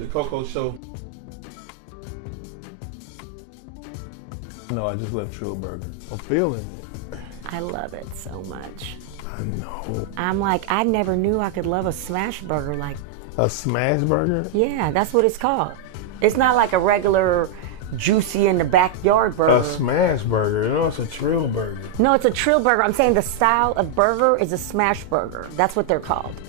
The Coco Show. No, I just left Trill Burger. I'm feeling it. I love it so much. I know. I'm like, I never knew I could love a smash burger like. A smash burger? Yeah, that's what it's called. It's not like a regular juicy in the backyard burger. A smash burger. No, it's a Trill Burger. No, it's a Trill Burger. I'm saying the style of burger is a smash burger. That's what they're called.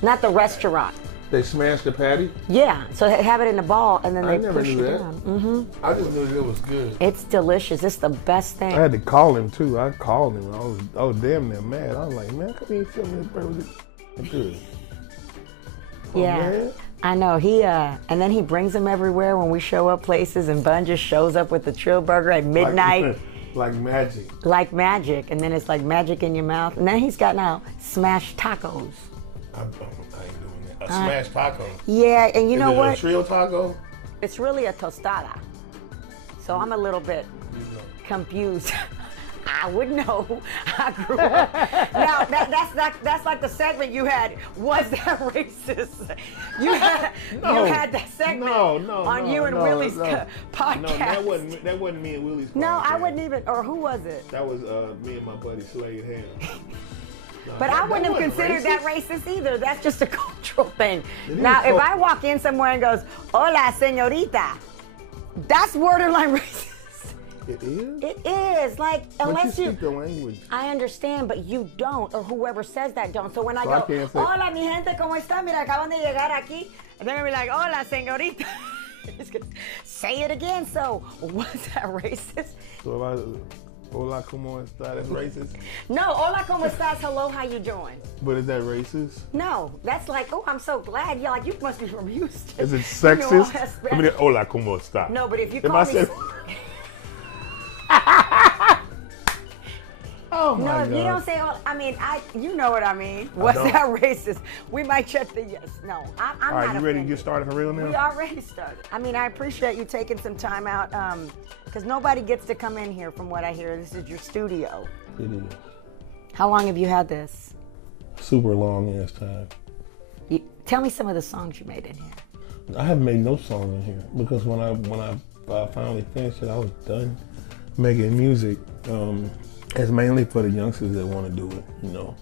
Not the restaurant. They smash the patty? Yeah, so they have it in a ball and then they never push knew it that. down. Mm-hmm. I just knew that it was good. It's delicious. It's the best thing. I had to call him too. I called him. I was damn near mad. I was like, man, come here, show me this burger. It's good. Yeah, man. I know. He and then he brings them everywhere when we show up places, and Bun just shows up with the Trill Burger at midnight. Like magic. Like magic, and then it's like magic in your mouth. And then he's got now smashed tacos. I ain't doing that. A smashed taco. Yeah, and you know what? Is it a Trill taco? It's really a tostada. So I'm a little bit confused. I wouldn't know. I grew up. Now that's like the segment you had. Was that racist? You had that segment on you and Willie's podcast. No, that wasn't me and Willie's podcast. No, I wouldn't even. Or who was it? That was me and my buddy Slade Ham. No, but I wouldn't have considered that racist either. That's just a cultural thing. Now, if I walk in somewhere and goes, "Hola, señorita," that's borderline racist. It is? It is. Like, unless you speak the language. I understand, but you don't, or whoever says that don't. So when I go, can't say, "Hola, mi gente, ¿cómo está? Mira, acaban de llegar aquí." And they're going to be like, "Hola, señorita." Say it again. So, was that racist? So hola, ¿cómo está? That's racist? No, hola, ¿cómo estás? Hello, how you doing? But is that racist? No, that's like, oh, I'm so glad. You're like, you must be from Houston. Is it sexist? I mean, hola, ¿cómo está? No, but if you call me... Oh my God. No, you don't say, you know what I mean. Was that racist? We might check the yes. No, I'm not. All right, you ready offended. to get started for real now? We already started. I mean, I appreciate you taking some time out because nobody gets to come in here from what I hear. This is your studio. It is. How long have you had this? Super long ass time. Tell me some of the songs you made in here. I haven't made no songs in here because when I finally finished it, I was done making music. It's mainly for the youngsters that want to do it, you know.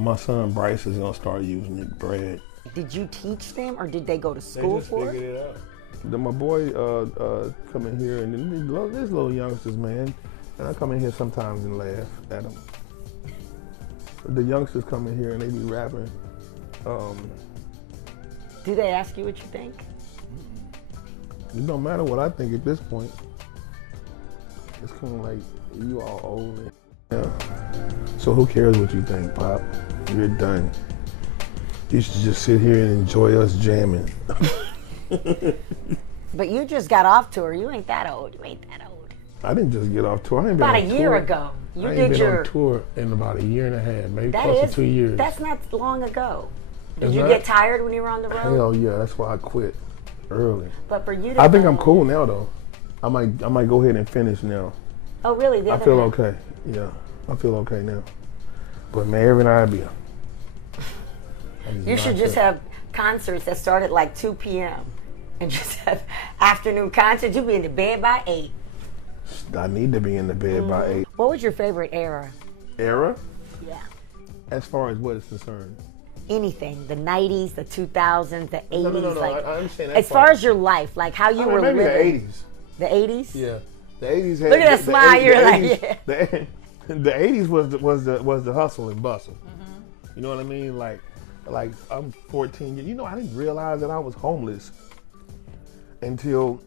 My son Bryce is gonna start using it, Brad. Did you teach them or did they go to school for it? They just figured it out. Then my boy come in here and then these little youngsters, man. And I come in here sometimes and laugh at them. The youngsters come in here and they be rapping. Do they ask you what you think? It don't matter what I think at this point. It's kind of like, you all old. Yeah. So who cares what you think, Pop? You're done. You should just sit here and enjoy us jamming. But you just got off tour. You ain't that old. You ain't that old. I didn't just get off tour. I ain't been about on a year tour. Ago. You I did ain't been your on tour in about a year and a half, maybe that close is, to 2 years. That's not long ago. Did It's you not? get tired when you were on the road? Hell yeah, that's why I quit early. But for you to I think I'm cool now though. I might go ahead and finish now. Oh really? I feel okay. Yeah, I feel okay now. But man, every night I be. You should just have concerts that start at like 2 p.m. and just have afternoon concerts. You'll be in the bed by 8. I need to be in the bed by 8. What was your favorite era? Era? Yeah. As far as what is concerned? Anything. The 90s, the 2000s, the 80s. No. Like, I understand that as far as your life, like how you were maybe living. the 80s. The 80s? Yeah. The 80s had... Look at that smile. You're like, yeah. The 80s was the hustle and bustle. Mm-hmm. You know what I mean? Like I'm 14. You know, I didn't realize that I was homeless until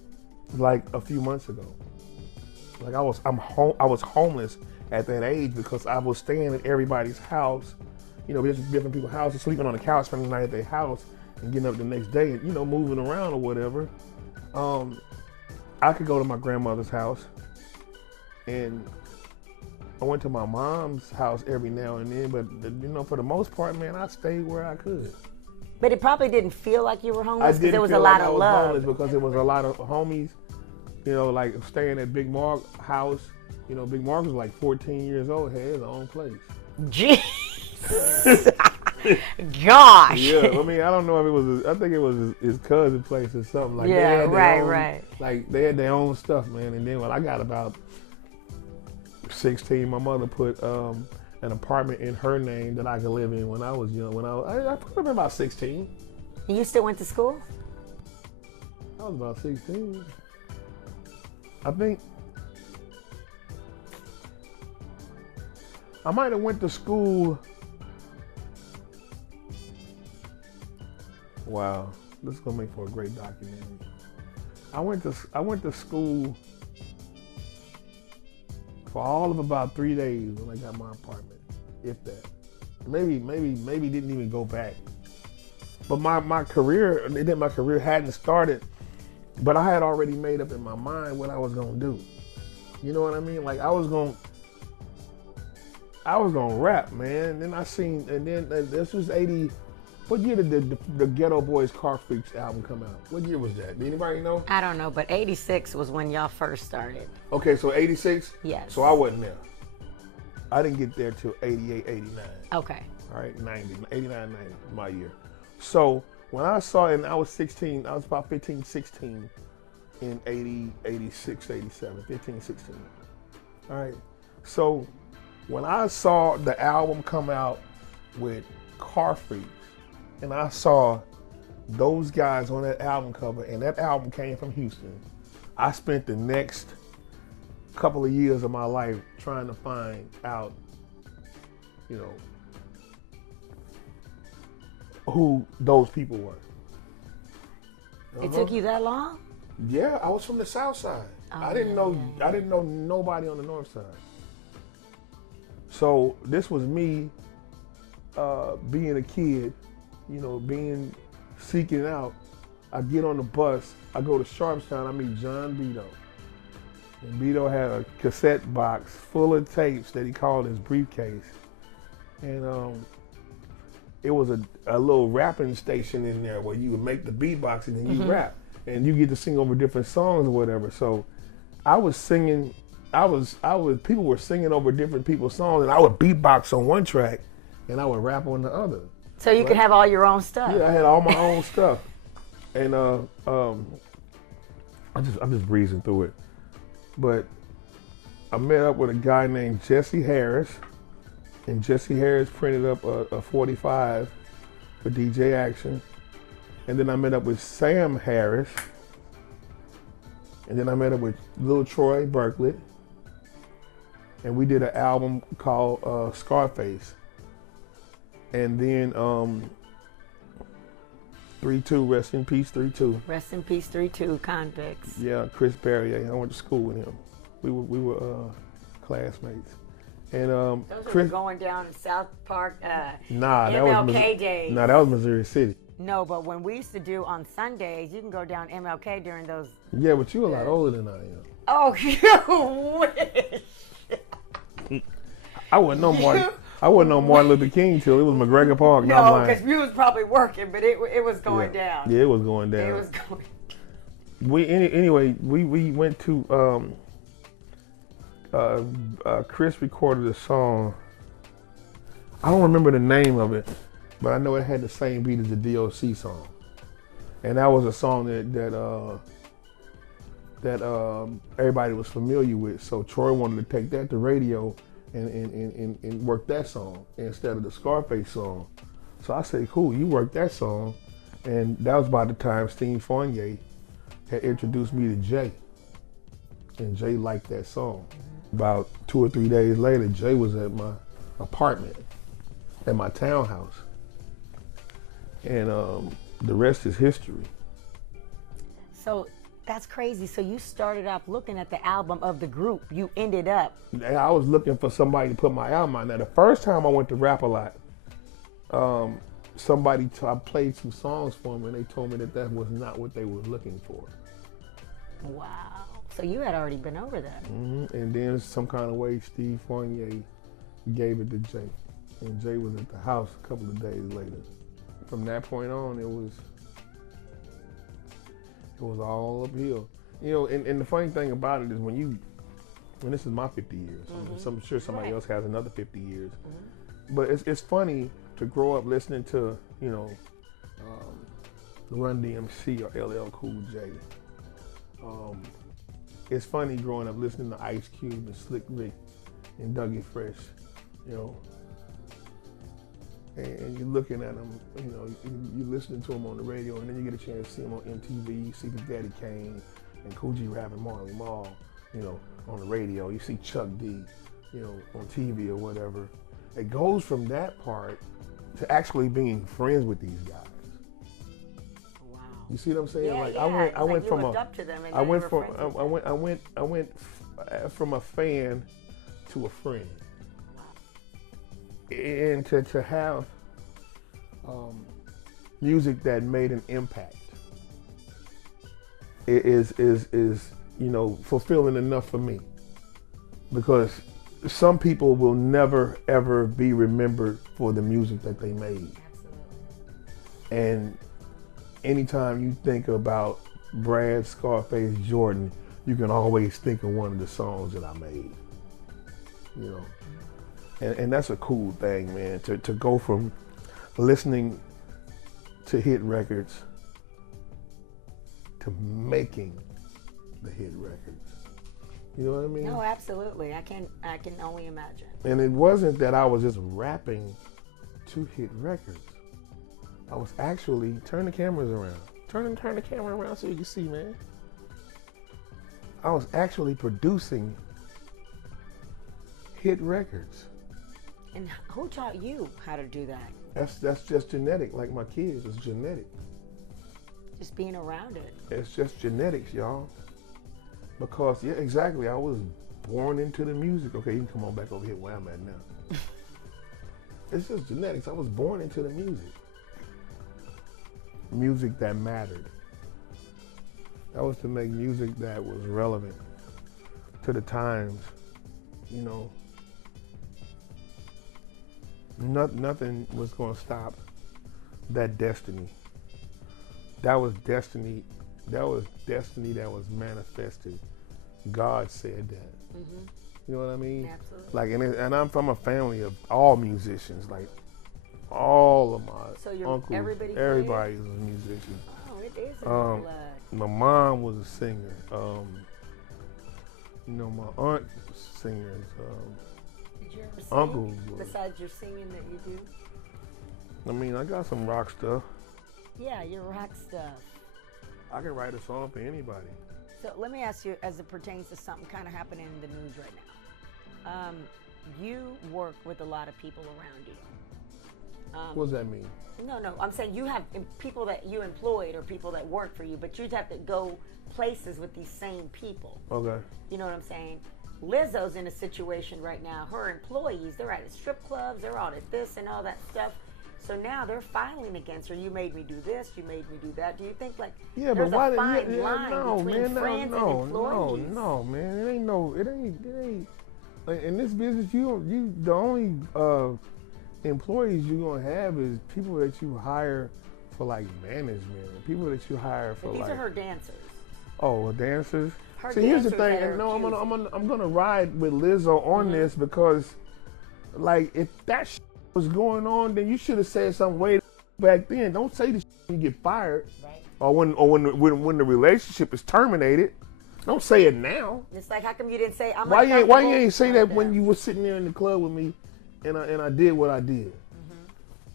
like a few months ago. Like I was homeless at that age because I was staying at everybody's house, you know, different people's houses, sleeping on the couch, spending the night at their house, and getting up the next day, and, you know, moving around or whatever. I could go to my grandmother's house, and I went to my mom's house every now and then, but you know, for the most part, man, I stayed where I could. But it probably didn't feel like you were homeless because there was feel a lot like of I was love. homeless because there was a lot of homies, you know, like staying at Big Mark house. You know, Big Mark was like 14 years old, had his own place. Jeez. Gosh. Yeah, I mean, I don't know if it was. I think it was his cousin's place or something. Like, Yeah, they had their right, own, right. Like, they had their own stuff, man. And then when I got about 16, my mother put an apartment in her name that I could live in when I was young. I put up about 16. You still went to school? I was about 16. I think I might have went to school. Wow, this is gonna make for a great documentary. I went to school for all of about 3 days when I got my apartment, if that. Maybe didn't even go back. But my career hadn't started, but I had already made up in my mind what I was gonna do. You know what I mean? Like I was gonna rap, man. And then this was 80. What year did the Geto Boys Car Freaks album come out? What year was that? Did anybody know? I don't know, but 86 was when y'all first started. Okay, so 86? Yes. So I wasn't there. I didn't get there till 88, 89. Okay. All right, 90, 89, 90, my year. So when I saw it, and I was 16, I was about 15, 16 in 80, 86, 87, 15, 16. All right. So when I saw the album come out with Car Freaks, and I saw those guys on that album cover, and that album came from Houston, I spent the next couple of years of my life trying to find out, you know, who those people were. It took you that long? Yeah, I was from the South Side. Oh, I didn't know nobody on the North Side. So this was me being a kid, you know, seeking out. I get on the bus, I go to Sharpstown, I meet John Beto. And Beto had a cassette box full of tapes that he called his briefcase. And it was a little rapping station in there where you would make the beatbox and then you rap. And you get to sing over different songs or whatever. So I was singing, people were singing over different people's songs, and I would beatbox on one track and I would rap on the other. So you could have all your own stuff. Yeah, I had all my own stuff. And I'm just breezing through it. But I met up with a guy named Jesse Harris, and Jesse Harris printed up a 45 for DJ Action. And then I met up with Sam Harris. And then I met up with Lil Troy Berkeley. And we did an album called Scarface. And then 3-2, rest in peace, 3-2. Rest in peace, 3-2 convicts. Yeah, Chris Berrier. I went to school with him. We were classmates. And Those Chris, were going down in South Park. nah, MLK days. Nah, that was Missouri City. No, but when we used to do on Sundays, you can go down MLK during those. Yeah, but you're a lot older than I am. Oh, you wish. I wouldn't know Martin Luther King till it was McGregor Park. No, because we was probably working, but it was going down. Yeah, it was going down. It was going. We went to Chris recorded a song. I don't remember the name of it, but I know it had the same beat as the DOC song, and that was a song that everybody was familiar with. So Troy wanted to take that to radio and work that song instead of the Scarface song. So I said, cool, you work that song. And that was about the time Steve Fournier had introduced me to Jay. And Jay liked that song. About 2 or 3 days later, Jay was at my apartment, at my townhouse. And the rest is history. So that's crazy. So you started off looking at the album of the group. You ended up. I was looking for somebody to put my album on. Now, the first time I went to Rap a Lot, I played some songs for them, and they told me that was not what they were looking for. Wow. So you had already been over that. Mm-hmm. And then some kind of way, Steve Fournier gave it to Jay. And Jay was at the house a couple of days later. From that point on, it was all uphill. You know, and the funny thing about it is when this is my 50 years, I'm sure somebody else has another 50 years. But it's funny to grow up listening to, Run DMC or LL Cool J. It's funny growing up listening to Ice Cube and Slick Rick and Dougie Fresh, and you're looking at them, you're listening to them on the radio, and then you get a chance to see them on MTV. You see Big Daddy Kane and Cool G Rap and Marley Marl, on the radio. You see Chuck D, on TV or whatever. It goes from that part to actually being friends with these guys. Wow. You see what I'm saying? Yeah, I went from looked up to them and I went you from were friends with them. I went from a fan to a friend. And to have music that made an impact is fulfilling enough for me, because some people will never ever be remembered for the music that they made. Absolutely. And anytime you think about Brad Scarface Jordan, you can always think of one of the songs that I made. And that's a cool thing, man, to go from listening to hit records to making the hit records. You know what I mean? No, absolutely. I can only imagine. And it wasn't that I was just rapping to hit records. I was actually, turn the cameras around. Turn the camera around so you can see, man. I was actually producing hit records. And who taught you how to do that? That's just genetic, like my kids. It's genetic. Just being around it. It's just genetics, y'all. Because, yeah, exactly, I was born into the music. Okay, you can come on back over here where I'm at now. It's just genetics. I was born into the music. Music that mattered. That was to make music that was relevant to the times, Nothing was going to stop that destiny. That was destiny. That was destiny that was manifested. God said that. Mm-hmm. You know what I mean? Absolutely. And I'm from a family of all musicians. Like all of my uncles, everybody was a musician. Oh, it is in the blood. My mom was a singer. My aunt was singers. Did you ever sing uncles besides your singing that you do? I mean, I got some rock stuff. Yeah, your rock stuff. I can write a song for anybody. So let me ask you, as it pertains to something kind of happening in the news right now. You work with a lot of people around you. What does that mean? No, I'm saying you have people that you employed or people that work for you, but you'd have to go places with these same people. Okay. You know what I'm saying? Lizzo's in a situation right now. Her employees, they're at strip clubs, they're out at this and all that stuff. So now they're filing against her. You made me do this. You made me do that. Do you think there's a fine line between friends and employees? No, man. It ain't. Like, in this business, the only employees you're gonna have is people that you hire for management, and people that you hire for these are her dancers. Oh, dancers. Her See, here's the dancers thing. No, I'm gonna ride with Lizzo on this because, if that was going on, then you should have said something way back then. Don't say this when you get fired, right? Or when the relationship is terminated. Don't say it now. It's like, how come you didn't say I'm why you ain't say that when you were sitting there in the club with me, and I did what I did.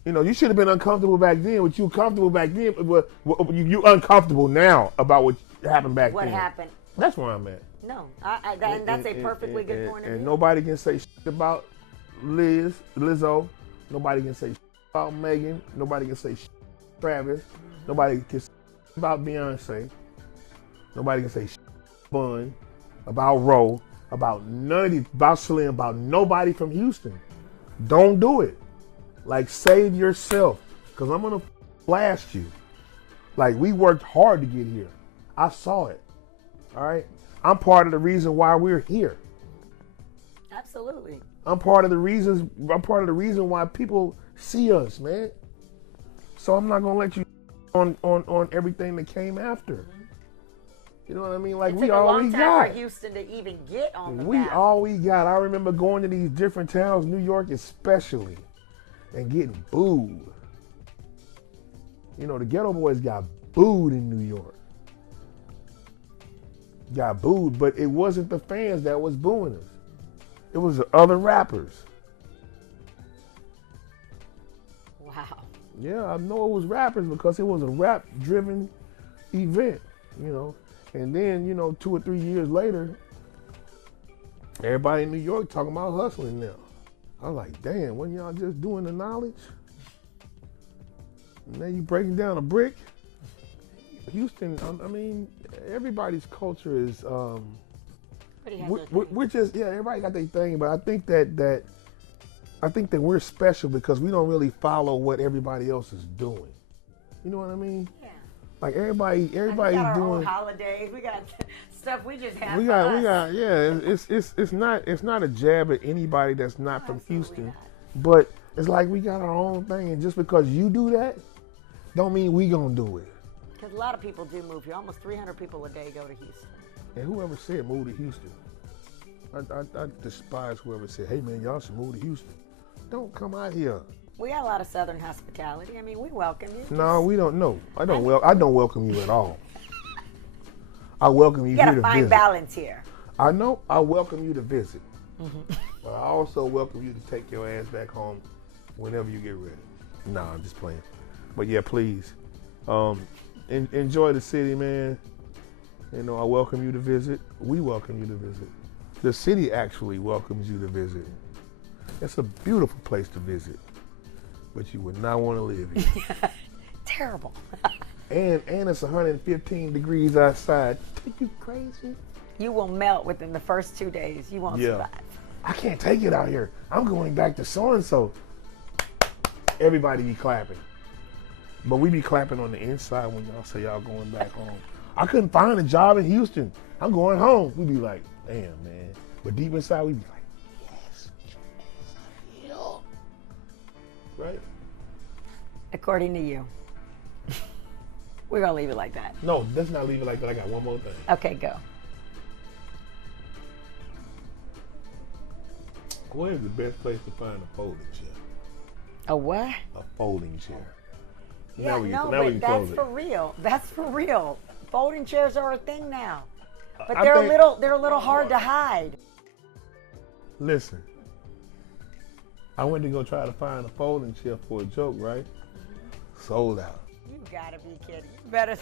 You should have been uncomfortable back then. What you comfortable back then, but you uncomfortable now about what happened back then. What happened? That's where I'm at. No, that's a perfectly good point of view. And nobody can say shit about Lizzo. Nobody can say shit about Megan. Nobody can say shit about Travis. Nobody can say shit about Beyonce. Nobody can say shit about Bun, about Ro, about Slim, about nobody from Houston. Don't do it. Save yourself, because I'm going to blast you. We worked hard to get here. I saw it. All right? I'm part of the reason why we're here. Absolutely. I'm part of the reason why people see us, man. So I'm not gonna let you on everything that came after. You know what I mean? We all we got. It took a long time for Houston to even get on the map. We all we got. I remember going to these different towns, New York especially, and getting booed. You know, the Geto Boys got booed in New York. Got booed, but it wasn't the fans that was booing us. It was the other rappers. Wow. Yeah, I know it was rappers because it was a rap-driven event, you know. And then, you know, 2 or 3 years later, everybody in New York talking about hustling now. I was like, damn, wasn't y'all just doing the knowledge? And now you breaking down a brick? Houston, I mean, everybody's culture is, we're just, yeah, everybody got their thing, but I think that we're special because we don't really follow what everybody else is doing. You know what I mean? Yeah. Like everybody's we got our doing own holidays. We got stuff we just have. We got, yeah. It's not a jab at anybody that's not from Houston, but it's like we got our own thing, and just because you do that, don't mean we gonna do it. Because a lot of people do move here. Almost 300 people a day go to Houston. And whoever said move to Houston, I despise whoever said, hey man, y'all should move to Houston. Don't come out here. We got a lot of Southern hospitality. I mean, we welcome you. No, we don't. No, I don't welcome you at all. I welcome you here to visit. You gotta find balance here. I know. I welcome you to visit. Mm-hmm. But I also welcome you to take your ass back home whenever you get ready. Nah, I'm just playing. But yeah, please. Enjoy the city, man. You know, I welcome you to visit. We welcome you to visit. The city actually welcomes you to visit. It's a beautiful place to visit, but you would not want to live here. Terrible. and it's 115 degrees outside. Are you crazy? You will melt within the first 2 days. You won't survive. I can't take it out here. I'm going back to so-and-so. Everybody be clapping. But we be clapping on the inside when y'all say y'all going back home. I couldn't find a job in Houston. I'm going home. We be like, damn, man. But deep inside, we be like, yes. Right? According to you. We're going to leave it like that. No, let's not leave it like that. I got one more thing. Okay, go. Where is the best place to find a folding chair? A what? A folding chair. Yeah, but that's for real. That's for real. Folding chairs are a thing now. But they're a little hard to hide. Listen. I went to go try to find a folding chair for a joke, right? Sold out. You gotta be kidding. You better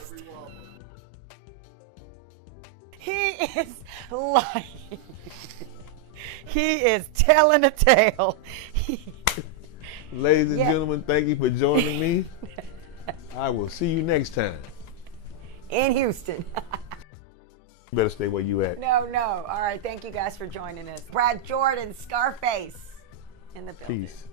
He is lying. He is telling a tale. Ladies and gentlemen, thank you for joining me. I will see you next time. In Houston. You better stay where you at. No. All right, thank you guys for joining us. Brad Jordan, Scarface in the building. Peace.